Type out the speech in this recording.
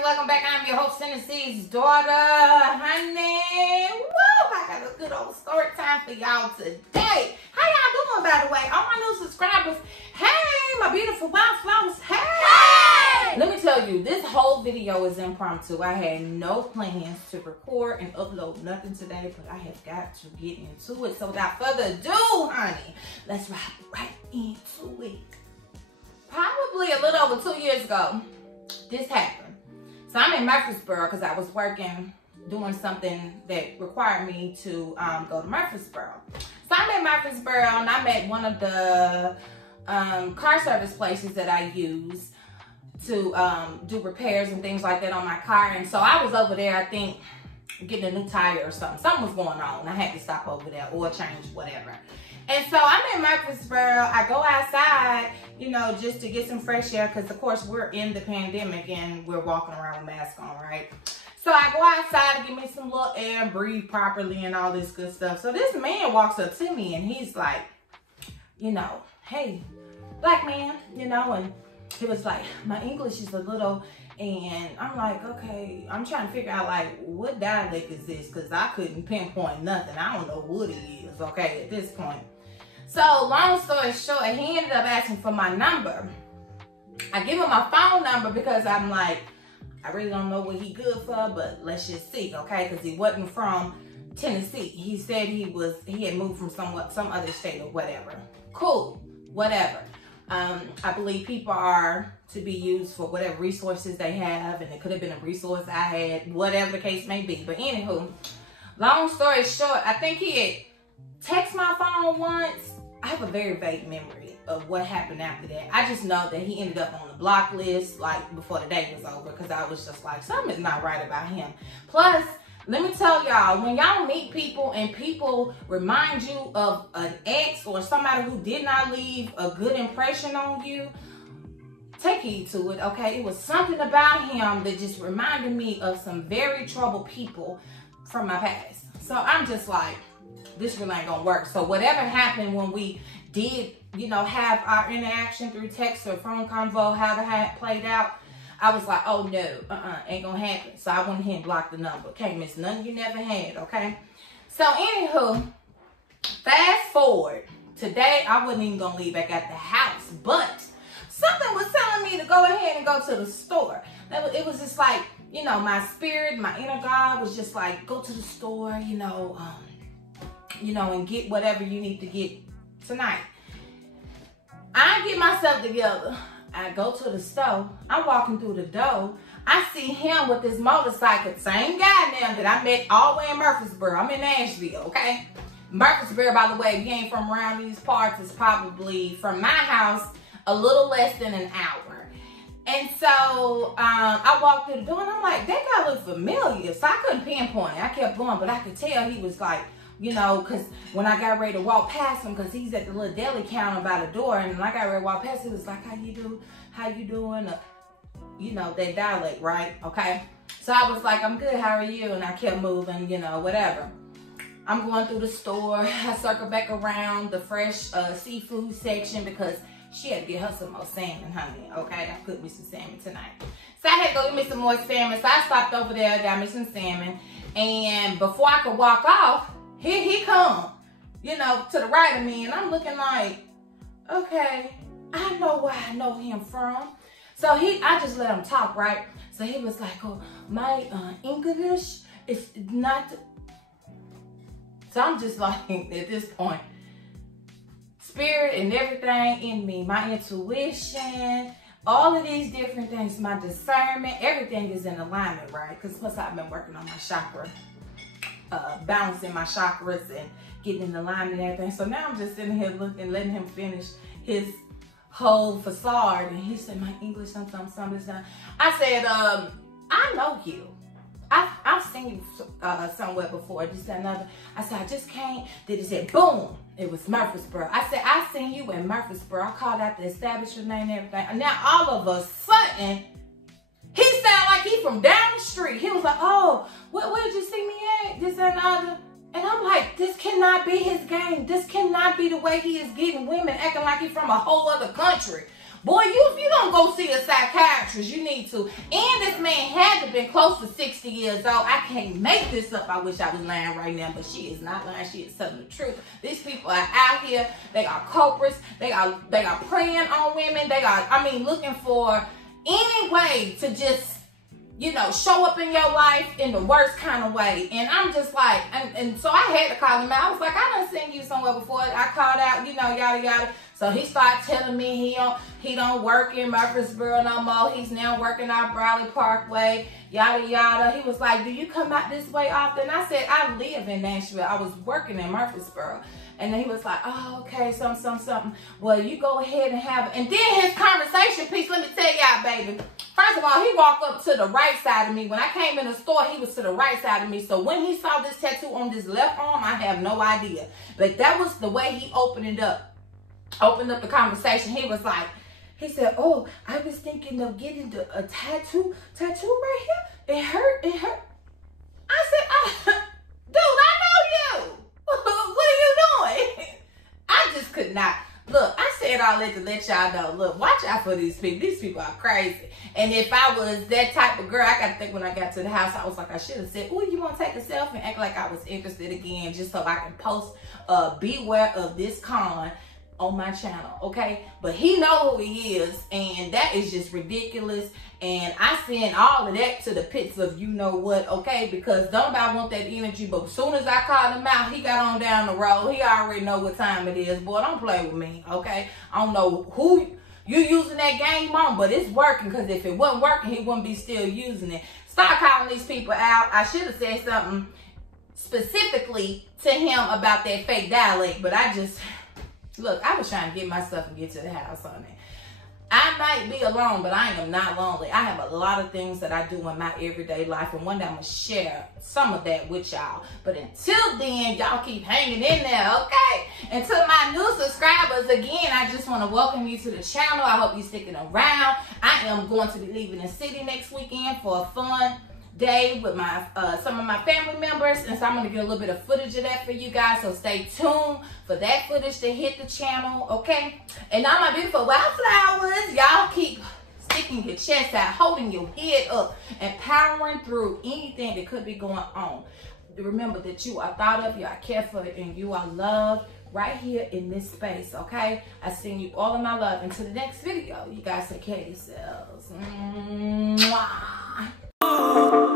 and welcome back. I'm your host, Tennessee's daughter, honey. Woo! I got a good old story time for y'all today. How y'all doing, by the way? All my new subscribers, hey, my beautiful wildflowers, hey! Let me tell you, this whole video is impromptu. I had no plans to record and upload nothing today, but I have got to get into it. So without further ado, honey, let's right into it. Probably a little over 2 years ago, this happened. So I'm in Murfreesboro because I was working, doing something that required me to go to Murfreesboro. So I'm in Murfreesboro and I'm at one of the car service places that I use to do repairs and things like that on my car. And so I was over there, I think, getting a new tire or something. Something was going on. I had to stop over there, oil change, whatever. And so I'm in Murfreesboro. I go outside, you know, just to get some fresh air because, of course, we're in the pandemic and we're walking around with masks on, right? So I go outside to get me some little air and breathe properly and all this good stuff. So this man walks up to me and he's like, you know, hey, black man, you know, and he was like, my English is a little, and I'm like, okay, I'm trying to figure out, like, what dialect is this? Because I couldn't pinpoint nothing. I don't know what it is, okay, at this point. So, long story short, he ended up asking for my number. I give him my phone number because I'm like, I really don't know what he good for, but let's just see, okay? Because he wasn't from Tennessee. He said he had moved from some other state or whatever. Cool, whatever. I believe people are to be used for whatever resources they have, and it could have been a resource I had, whatever the case may be. But anywho, long story short, I think he had texted my phone once. I have a very vague memory of what happened after that. I just know that he ended up on the block list like before the day was over because I was just like, something is not right about him. Plus, let me tell y'all, when y'all meet people and people remind you of an ex or somebody who did not leave a good impression on you, take heed to it, okay? It was something about him that just reminded me of some very troubled people from my past. So I'm just like, this really ain't gonna work. So whatever happened when we did, you know, have our interaction through text or phone convo, how the had played out, I was like, oh no, ain't gonna happen. So I went ahead and blocked the number. Can't miss none you never had, okay? So anywho, fast forward. Today, I wasn't even gonna leave back at the house, but something was telling me to go ahead and go to the store. It was just like, you know, my spirit, my inner God was just like, go to the store, you know, and get whatever you need to get tonight. I get myself together. I go to the store. I'm walking through the door. I see him with this motorcycle. Same guy now that I met all the way in Murfreesboro. I'm in Nashville, okay? Murfreesboro, by the way, if you ain't from around these parts, is probably from my house a little less than an hour. And so I walked through the door and I'm like, that guy looked familiar. So I couldn't pinpoint it. I kept going, but I could tell he was like, you know, because when I got ready to walk past him, because he's at the little deli counter by the door, and when I got ready to walk past him, he was like, how you doing? You know, that dialect, right? Okay. So I was like, I'm good, how are you? And I kept moving, you know, whatever. I'm going through the store. I circle back around the fresh seafood section because she had to get her some more salmon, honey. Okay, I cooked me some salmon tonight. So I had to go get me some more salmon. So I stopped over there, got me some salmon. And before I could walk off, here he come, you know, to the right of me. And I'm looking like, okay, I know where I know him from. So I just let him talk, right? So he was like, oh, my English is not. So I'm just like, at this point, spirit and everything in me, my intuition, all of these different things, my discernment, everything is in alignment, right? Because plus I've been working on my chakra, balancing my chakras and getting in alignment and everything. So now I'm just sitting here looking, letting him finish his whole facade. And he said, my English, something. I said, I know you. I've seen you somewhere before, just another. I said, I just can't. Then he said, boom, it was Murfreesboro. I said, I seen you in Murfreesboro. I called out the establishment name and everything. And now all of a sudden, he sounded like he from down the street. He was like, oh, where did you see me at? This and other. And I'm like, this cannot be his game. This cannot be the way he is getting women, acting like he's from a whole other country. Boy, if you don't go see a psychiatrist, you need to. And this man had to have been close to 60 years old. I can't make this up. I wish I was lying right now, but she is not lying. She is telling the truth. These people are out here. They are culprits. They are preying on women. They are, looking for any way to just, show up in your life in the worst kind of way. And I'm just like, and so I had to call him out. I was like, I done seen you somewhere before. I called out, yada, yada. So he started telling me he don't work in Murfreesboro no more. He's now working out Bradley Parkway, yada, yada. He was like, do you come out this way often? I said, I live in Nashville. I was working in Murfreesboro. And then he was like, oh, okay, something. Well, you go ahead and have it. And then his conversation piece, let me tell y'all, baby. First of all, he walked up to the right side of me. When I came in the store, he was to the right side of me. So when he saw this tattoo on this left arm, I have no idea. But that was the way he opened up the conversation. He was like, he said, oh, I was thinking of getting a tattoo right here. It hurt. I said, dude, I know you. What are you doing? I just could not. Look, I said all that to let y'all know. Look, watch out for these people. These people are crazy. And if I was that type of girl, I got to think when I got to the house, I was like, I should have said, oh, you want to take a selfie? And act like I was interested again, just so I can post, beware of this con on my channel, okay? But he know who he is, and that is just ridiculous. And I send all of that to the pits of you know what, okay? Because nobody want that energy. But as soon as I called him out, he got on down the road. He already know what time it is. Boy, don't play with me, okay? I don't know who you using that game on, but it's working. Because if it wasn't working, he wouldn't be still using it. Start calling these people out. I should have said something specifically to him about that fake dialect, but I just... Look, I was trying to get myself and get to the house on it. I might be alone, but I am not lonely. I have a lot of things that I do in my everyday life, and one day I'm going to share some of that with y'all. But until then, y'all keep hanging in there, okay? And to my new subscribers, again, I just want to welcome you to the channel. I hope you're sticking around. I am going to be leaving the city next weekend for a fun day with my some of my family members, and so I'm going to get a little bit of footage of that for you guys, so stay tuned for that footage to hit the channel, okay? And all my beautiful wildflowers, y'all keep sticking your chest out, holding your head up, and powering through anything that could be going on. Remember that you are thought of, you are cared for, and you are loved right here in this space, okay? I send you all of my love. Until the next video, you guys take care of yourselves. Mwah.